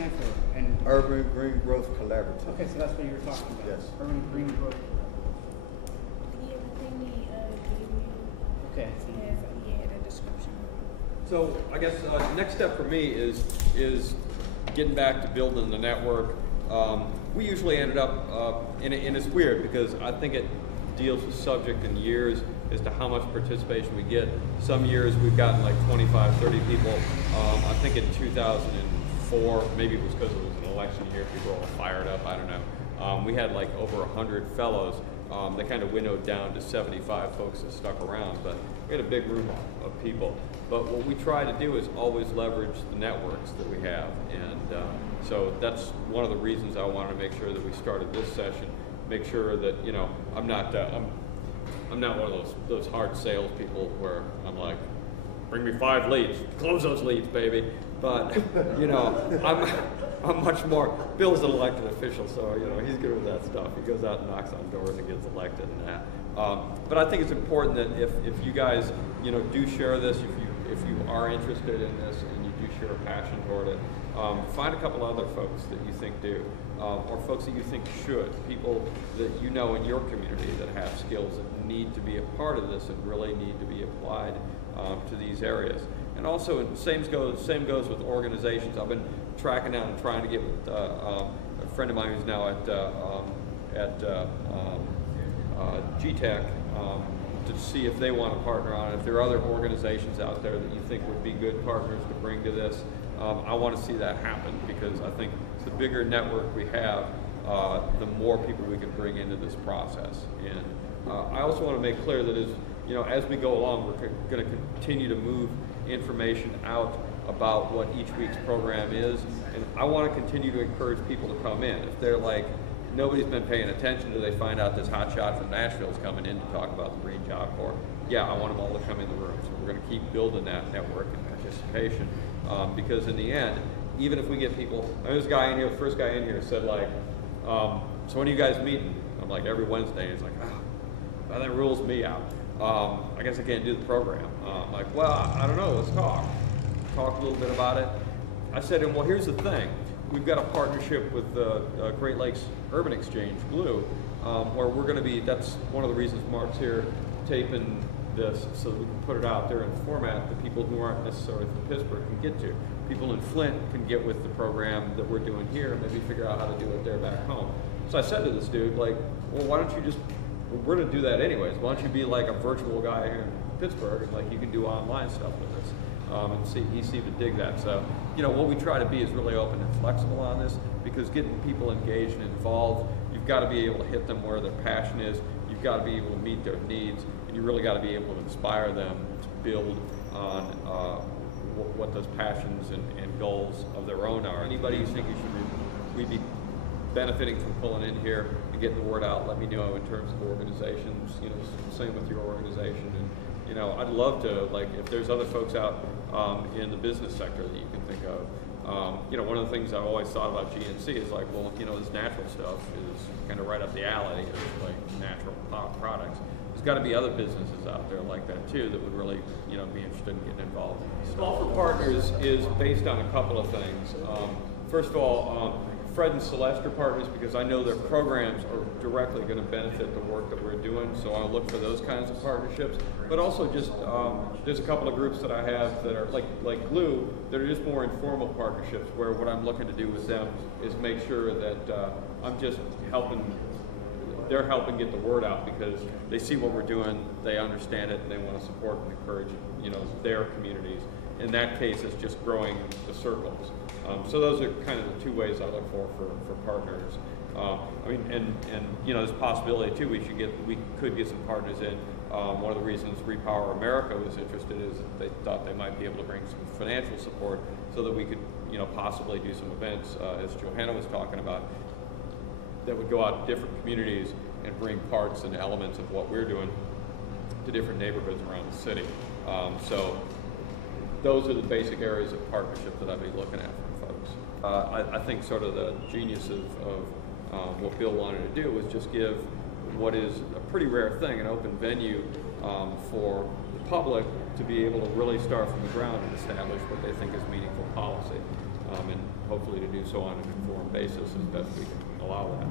And Urban Green Growth Collaborative. okay, so that's what you were talking about. Yes. Urban Green Growth. Yeah, but then we gave you, Okay. he had a description. So I guess next step for me is getting back to building the network. We usually ended up, and it's weird because I think it deals with subject in years as to how much participation we get. Some years we've gotten like 25, 30 people. I think in 2004, maybe it was because it was an election year, people were all fired up, I don't know. We had like over 100 fellows. They kind of winnowed down to 75 folks that stuck around, but we had a big room of people. But what we try to do is always leverage the networks that we have, and so that's one of the reasons I wanted to make sure that we started this session. Make sure that, you know, I'm not one of those hard salespeople where I'm like, bring me 5 leads, close those leads, baby. But you know, I'm much more. Bill's an elected official, so you know he's good with that stuff. He goes out and knocks on doors and gets elected and that. But I think it's important that if you guys, you know, do share this, if you are interested in this and you do share a passion toward it, find a couple other folks that you think do, or folks that you think should, people that you know in your community that have skills that need to be a part of this and really need to be applied to these areas. And also, same goes with organizations. I've been tracking down and trying to get with a friend of mine who's now at GTEC to see if they want to partner on it. If there are other organizations out there that you think would be good partners to bring to this, I want to see that happen, because I think the bigger network we have, the more people we can bring into this process. And I also want to make clear that as we go along, we're going to continue to move information out about what each week's program is, and I want to continue to encourage people to come in. If they're like, nobody's been paying attention, do they find out this hot shot from Nashville's coming in to talk about the Green Job Corps? Yeah, I want them all to come in the room. So we're going to keep building that network and participation, because in the end, even if we get people, there's a guy in here, the first guy in here said like, so when are you guys meeting? I'm like, every Wednesday. He's like, that rules me out. I guess I can't do the program. I'm like, well, I don't know, let's talk. Talk a little bit about it. I said, well, here's the thing. We've got a partnership with the Great Lakes Urban Exchange, GLUE, where we're going to be, that's one of the reasons Mark's here taping this, so that we can put it out there in a format that people who aren't necessarily from Pittsburgh can get to. People in Flint can get with the program that we're doing here and maybe figure out how to do it there back home. So I said to this dude, like, well, why don't you just, we're going to do that anyways. Why don't you be like a virtual guy here in Pittsburgh, and like you can do online stuff with us. And he seemed to dig that. So, you know, what we try to be is really open and flexible on this, because getting people engaged and involved, you've got to be able to hit them where their passion is. You've got to be able to meet their needs, and you really got to be able to inspire them to build on what those passions and goals of their own are. Anybody you think we'd be benefiting from pulling in here and getting the word out, let me know in terms of organizations. You know, same with your organization. And you know, I'd love to, like, if there's other folks out in the business sector that you can think of. You know, one of the things I've always thought about GNC is like, well, you know, this natural stuff is kind of right up the alley. It's like natural products. There's got to be other businesses out there like that too that would really, you know, be interested in getting involved. Small for Partners is based on a couple of things. First of all, Fred and Celeste are partners because I know their programs are directly going to benefit the work that we're doing, so I'll look for those kinds of partnerships. But also just, there's a couple of groups that I have that are like GLUE, that are just more informal partnerships, where what I'm looking to do with them is make sure that I'm just helping, they're helping get the word out, because they see what we're doing, they understand it, and they want to support and encourage, you know, their communities. In that case, it's just growing the circles. So those are kind of the two ways I look for partners. I mean, and you know, there's a possibility too. We could get some partners in. One of the reasons Repower America was interested is that they thought they might be able to bring some financial support so that we could, you know, possibly do some events, as Johanna was talking about, that would go out to different communities and bring parts and elements of what we're doing to different neighborhoods around the city. So those are the basic areas of partnership that I'd be looking at from folks. I think sort of the genius of what Bill wanted to do was just give what is a pretty rare thing, an open venue for the public to be able to really start from the ground and establish what they think is meaningful policy. and hopefully to do so on a conformed basis as best we can allow that.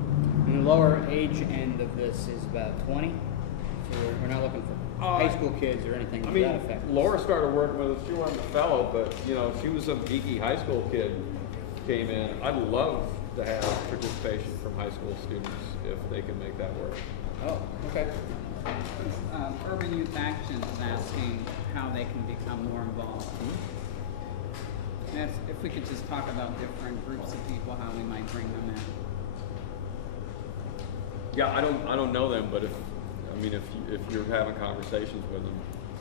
And the lower age end of this is about 20? So we're not looking for high school kids or anything to that effect. Laura started working with us. She wasn't a fellow, but you know, she was some geeky high school kid came in. I'd love to have participation from high school students if they can make that work. Oh, okay. Urban Youth Action is asking how they can become more involved. And if we could just talk about different groups of people, how we might bring them in. Yeah, I don't know them, but if you're having conversations with them,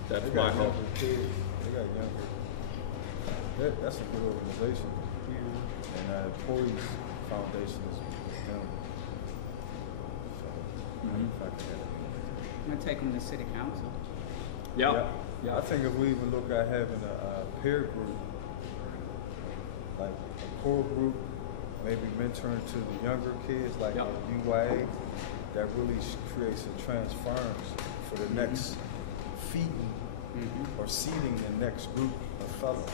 that's They my got hope. younger kids. They got younger. That's a good organization. And Poise Foundation is them. So, if I could have it. I'm gonna take them to City Council. Yeah. I think if we even look at having a peer group, like a core group, maybe mentoring to the younger kids, like Yep. UYA, that really creates a transference for the next feeding or seeding the next group of fellows.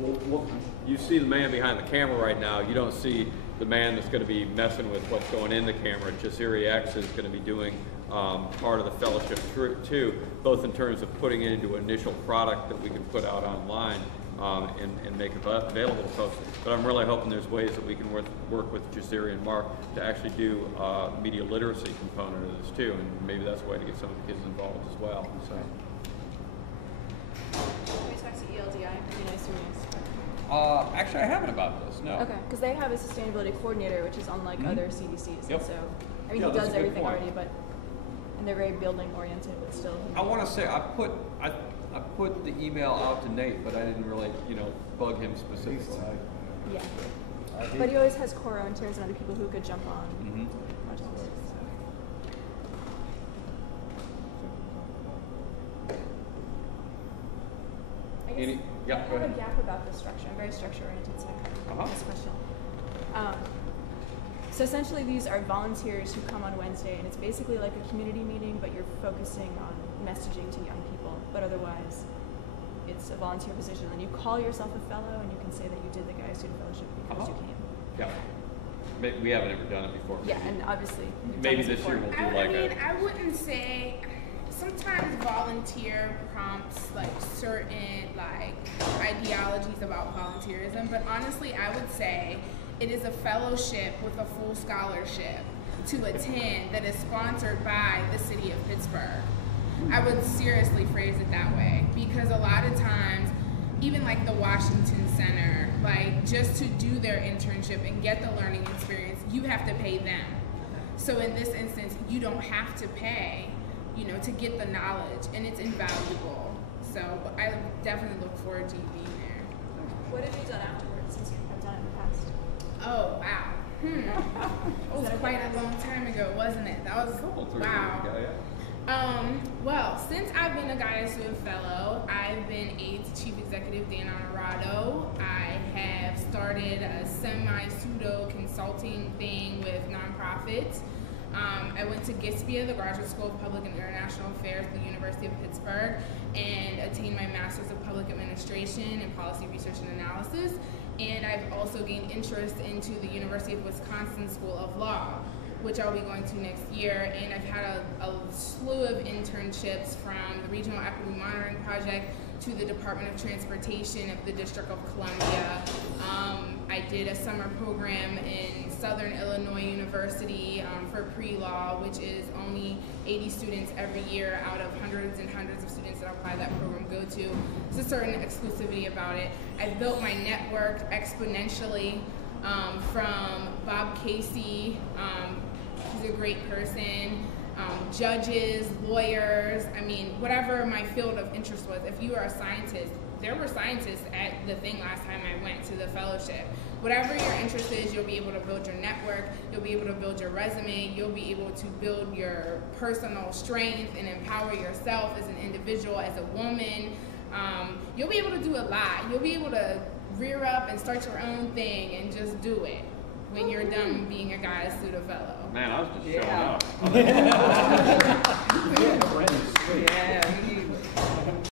Well, you see the man behind the camera right now. You don't see the man that's going to be messing with what's going in the camera. Jasiri X is going to be doing part of the fellowship too, both in terms of putting it into an initial product that we can put out online and make available to folks. But I'm really hoping there's ways that we can work with Jasiri and Mark to actually do media literacy component of this too, and maybe that's a way to get some of the kids involved as well. So. Can we talk to ELDI? It'd be nice to meet. Actually, I haven't about this. No. Okay, because they have a sustainability coordinator, which is unlike other CDCs. Yep. And so, I mean, Yeah, he that's does a good everything point. already, but and they're very building oriented, but still. I want to say I put the email out to Nate, but I didn't really bug him specifically. Yeah. But he always has Cora and Terrence and other people who could jump on Mm-hmm. projects. I guess Yeah, I go have ahead. a gap about the structure. I'm very structure oriented, so I have this question. So essentially, these are volunteers who come on Wednesday, and it's basically like a community meeting, but you're focusing on messaging to young people. But otherwise, it's a volunteer position. And you call yourself a fellow, and you can say that you did the Guyasuta Fellowship because you came. Yeah. We haven't ever done it before. Yeah, and obviously, you've Maybe done this year before. we'll do like a. I wouldn't say. Sometimes volunteer prompts like certain like ideologies about volunteerism, but honestly, I would say it is a fellowship with a full scholarship to attend that is sponsored by the city of Pittsburgh. I would seriously phrase it that way because a lot of times, even like the Washington Center, like just to do their internship and get the learning experience, you have to pay them. So in this instance, you don't have to pay, to get the knowledge, and it's invaluable. So I definitely look forward to you being there. What have you done afterwards since you've done it in the past? Oh, wow. It was quite a long time ago, wasn't it? That was, wow. Well, since I've been a Guyasuta Fellow, I've been aide to Chief Executive Dan Honorado. I have started a semi-pseudo consulting thing with nonprofits. I went to GISPIA, the Graduate School of Public and International Affairs at the University of Pittsburgh, and attained my Master's of Public Administration in Policy Research and Analysis. And I've also gained interest into the University of Wisconsin School of Law, which I'll be going to next year. And I've had a slew of internships from the Regional Equity Monitoring Project to the Department of Transportation of the District of Columbia. I did a summer program in Southern Illinois University for pre-law, which is only 80 students every year out of hundreds and hundreds of students that apply that program go to. There's a certain exclusivity about it. I've built my network exponentially from Bob Casey, he's a great person, judges, lawyers, whatever my field of interest was. If you are a scientist, there were scientists at the thing last time I went to the fellowship. Whatever your interest is, you'll be able to build your network, you'll be able to build your resume, you'll be able to build your personal strength and empower yourself as an individual, as a woman. You'll be able to do a lot. You'll be able to rear up and start your own thing and just do it when you're done being a Guyasuta Fellow. Man, I was just showing up. Yeah, we need